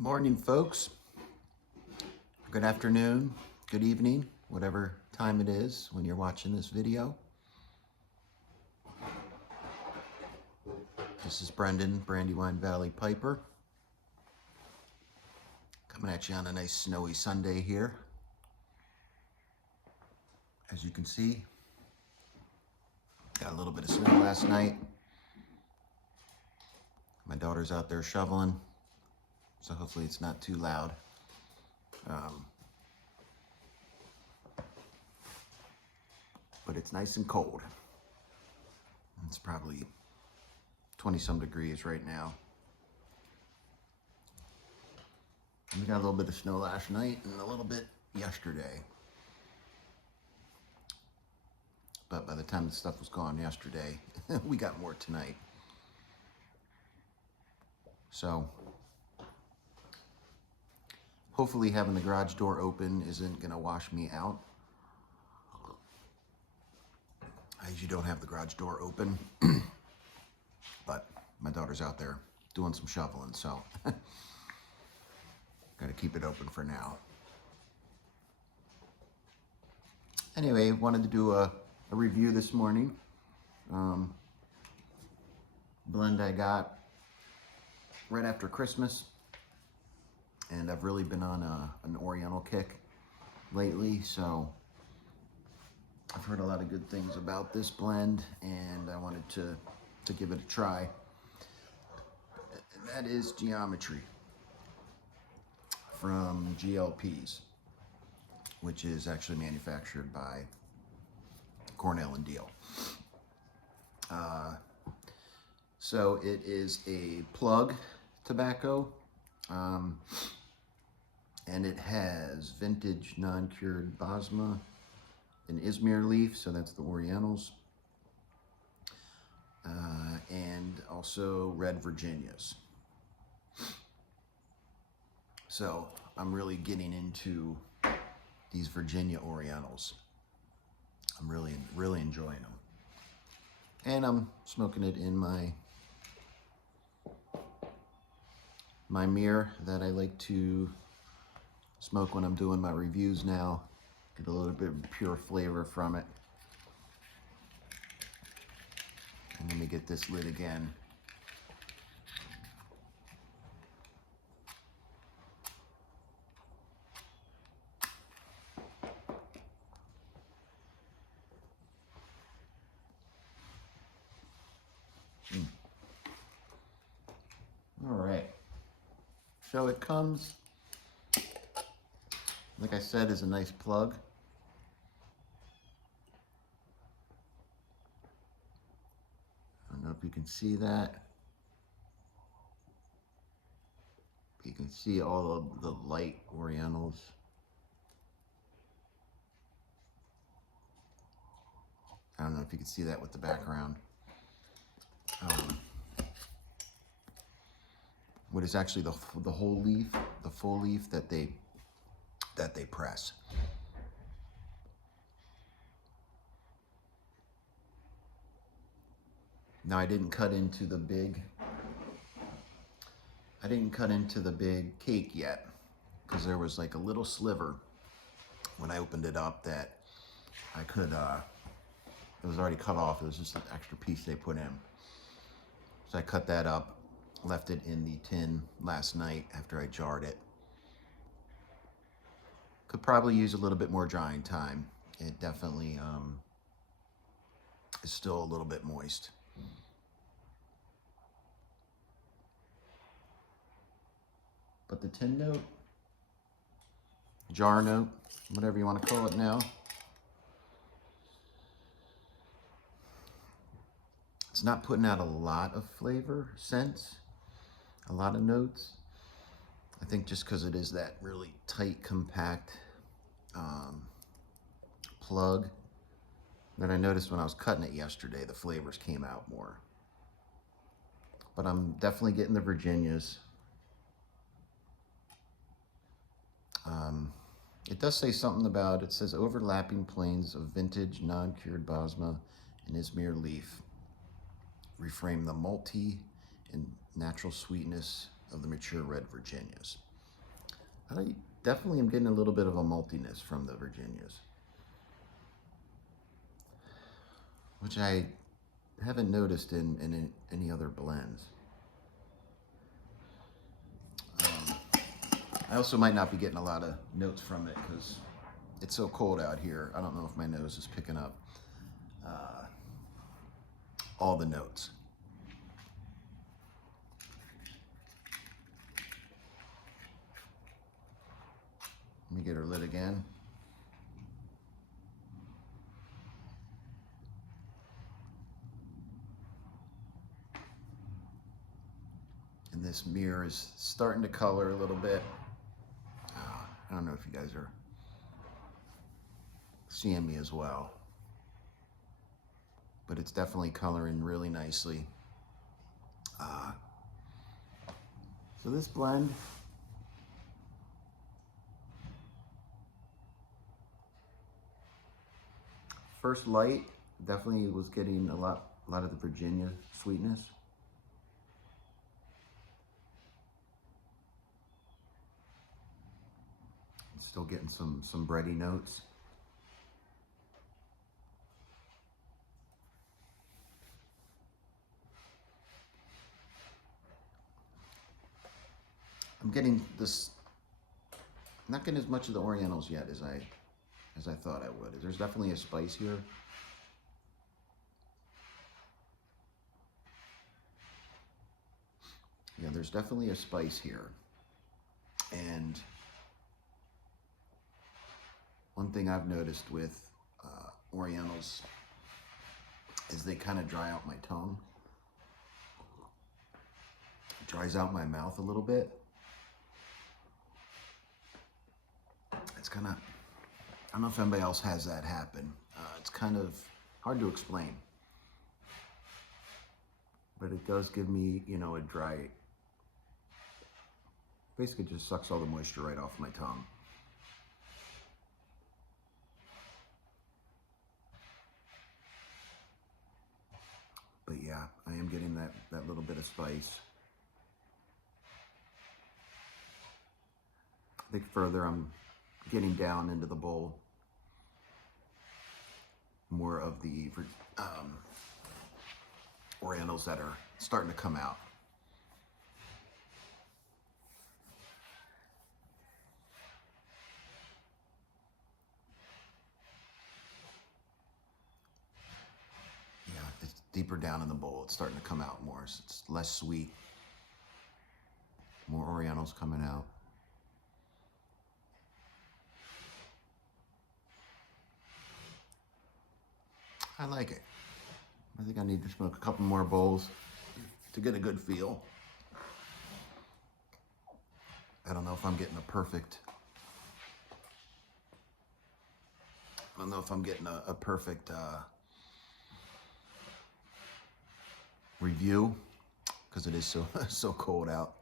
Good morning, folks. Good afternoon, good evening, whatever time it is when you're watching this video. This is Brendan, Brandywine Valley Piper, coming at you on a nice snowy Sunday here. As you can see, got a little bit of snow last night. My daughter's out there shoveling, so hopefully it's not too loud. But it's nice and cold. It's probably 20-some degrees right now. We got a little bit of snow last night and a little bit yesterday. But by the time the stuff was gone yesterday, we got more tonight. So hopefully having the garage door open isn't gonna wash me out. I usually don't have the garage door open, but my daughter's out there doing some shoveling, so gotta keep it open for now. Anyway, wanted to do a review this morning. Blend I got right after Christmas, and I've really been on an Oriental kick lately, so I've heard a lot of good things about this blend, and I wanted to give it a try. And that is Geometrie from Pease, which is actually manufactured by Cornell and Deal. So it is a plug tobacco, and it has vintage non-cured Basma and Izmir leaf, so that's the Orientals, and also red Virginias. So I'm really getting into these Virginia Orientals. I'm really enjoying them, and I'm smoking it in my mirror that I like to smoke when I'm doing my reviews now. Get a little bit of pure flavor from it. And let me get this lit again. All right. So it comes, like I said, is a nice plug. I don't know if you can see that. You can see all of the light Orientals. I don't know if you can see that with the background. What is actually the whole leaf, the full leaf that they press. Now I didn't cut into the big cake yet, because there was like a little sliver when I opened it up that I could, it was already cut off. It was just an extra piece they put in. So I cut that up, left it in the tin last night after I jarred it. Could probably use a little bit more drying time. It definitely is still a little bit moist. But the tin note, jar note, whatever you want to call it now, it's not putting out a lot of flavor, scents, a lot of notes. I think just because it is that really tight, compact plug that I noticed when I was cutting it yesterday, the flavors came out more. But I'm definitely getting the Virginias. It does say something about, it says overlapping planes of vintage non-cured Basma and Izmir leaf reframe the malty and natural sweetness of the mature red Virginias. I definitely am getting a little bit of a maltiness from the Virginias, which I haven't noticed in any other blends. I also might not be getting a lot of notes from it because it's so cold out here. I don't know if my nose is picking up all the notes. Let me get her lit again. And this mirror is starting to color a little bit. I don't know if you guys are seeing me as well, but it's definitely coloring really nicely. So this blend, first light, definitely was getting a lot of the Virginia sweetness. Still getting some bready notes. I'm getting this, not getting as much of the Orientals yet as I thought I would. There's definitely a spice here. Yeah, there's definitely a spice here. And one thing I've noticed with Orientals is they kind of dry out my tongue. It dries out my mouth a little bit. It's kind of, I don't know if anybody else has that happen. It's kind of hard to explain. But it does give me, you know, a dry, basically just sucks all the moisture right off my tongue. But yeah, I am getting that little bit of spice. I think further I'm getting down into the bowl, more of the Orientals that are starting to come out. Yeah, it's deeper down in the bowl. It's starting to come out more. So it's less sweet. More Orientals coming out. I like it. I think I need to smoke a couple more bowls to get a good feel. I don't know if I'm getting a perfect, review because it is so cold out.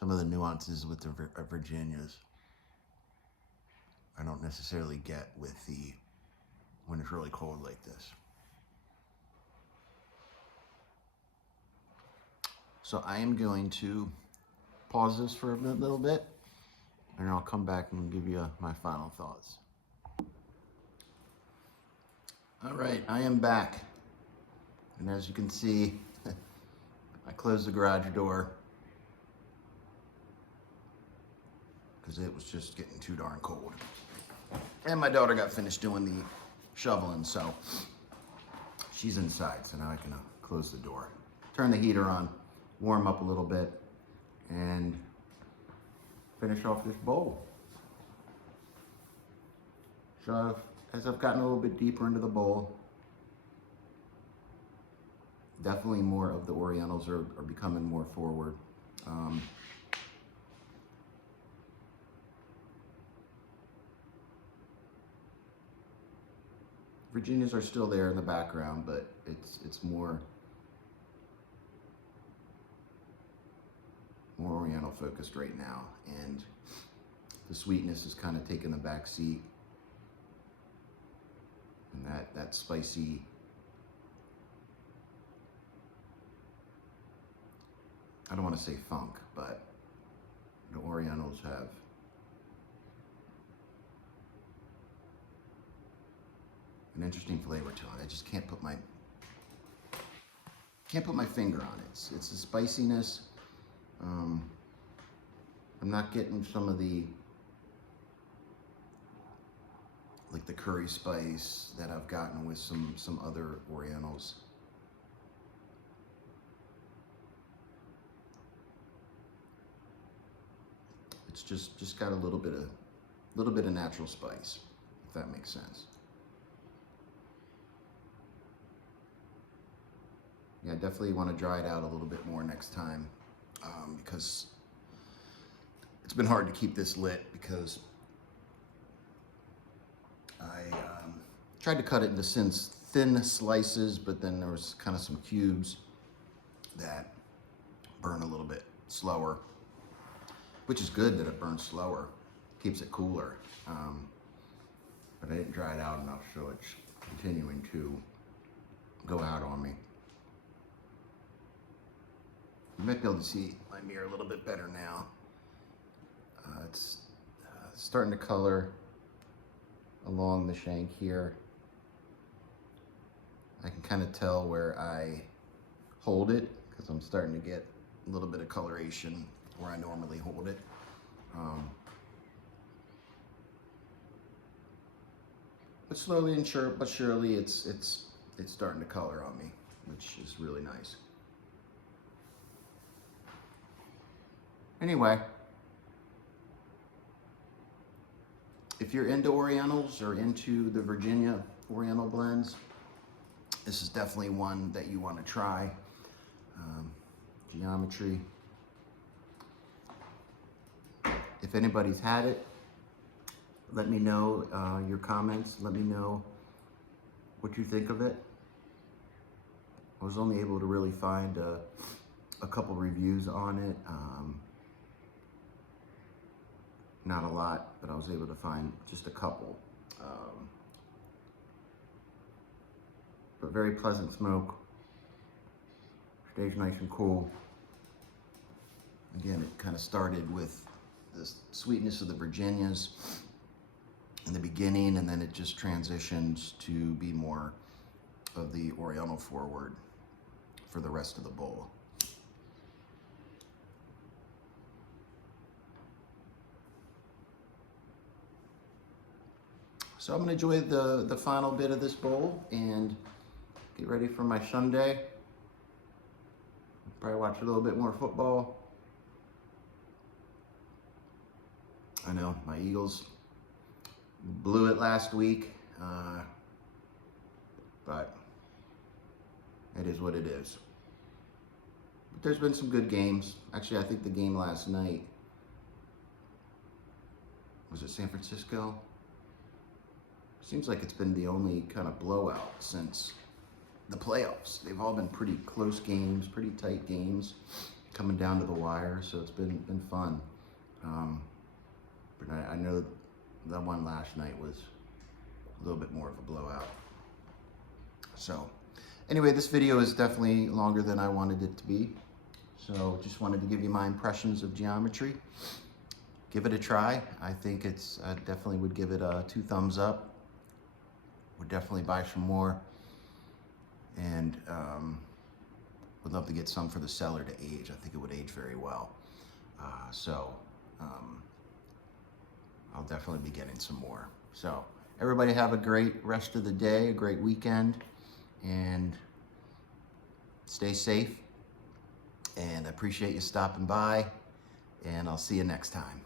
Some of the nuances with the Virginias I don't necessarily get with when it's really cold like this. So I am going to pause this for a little bit, and I'll come back and give you my final thoughts. All right, I am back. And as you can see, I closed the garage door because it was just getting too darn cold. And my daughter got finished doing the shoveling, so she's inside, so now I can close the door. Turn the heater on, warm up a little bit, and finish off this bowl. So as I've gotten a little bit deeper into the bowl, definitely more of the Orientals are becoming more forward. Virginias are still there in the background, but it's more Oriental focused right now, and the sweetness is kind of taking the back seat, and that spicy, I don't want to say funk, but the Orientals have an interesting flavor to it. I just can't put my finger on it. It's the spiciness. I'm not getting some of the like the curry spice that I've gotten with some other Orientals. It's just got a little bit of natural spice, if that makes sense. Yeah, I definitely want to dry it out a little bit more next time, because it's been hard to keep this lit because I tried to cut it into thin slices, but then there was kind of some cubes that burn a little bit slower, which is good that it burns slower, keeps it cooler. But I didn't dry it out enough, so it's continuing to go out on me. You might be able to see my mirror a little bit better now. It's starting to color along the shank here. I can kind of tell where I hold it because I'm starting to get a little bit of coloration where I normally hold it. But slowly and surely it's starting to color on me, which is really nice. Anyway, if you're into Orientals or into the Virginia Oriental blends, this is definitely one that you want to try. Geometrie. If anybody's had it, let me know your comments. Let me know what you think of it. I was only able to really find a couple reviews on it. Not a lot, but I was able to find just a couple. But very pleasant smoke. Stays nice and cool. Again, it kind of started with the sweetness of the Virginias in the beginning, and then it just transitions to be more of the Oriental forward for the rest of the bowl. So I'm gonna enjoy the final bit of this bowl and get ready for my Sunday. Probably watch a little bit more football. I know my Eagles blew it last week, but it is what it is. But there's been some good games. Actually, I think the game last night, was it San Francisco? Seems like it's been the only kind of blowout since the playoffs. They've all been pretty close games, pretty tight games, coming down to the wire, so it's been fun. But I know that one last night was a little bit more of a blowout. So anyway, this video is definitely longer than I wanted it to be. So just wanted to give you my impressions of Geometrie. Give it a try. I think I definitely would give it 2 thumbs up. Would definitely buy some more, and would love to get some for the cellar to age. I think it would age very well. I'll definitely be getting some more. So everybody have a great rest of the day, a great weekend, and stay safe. And I appreciate you stopping by, and I'll see you next time.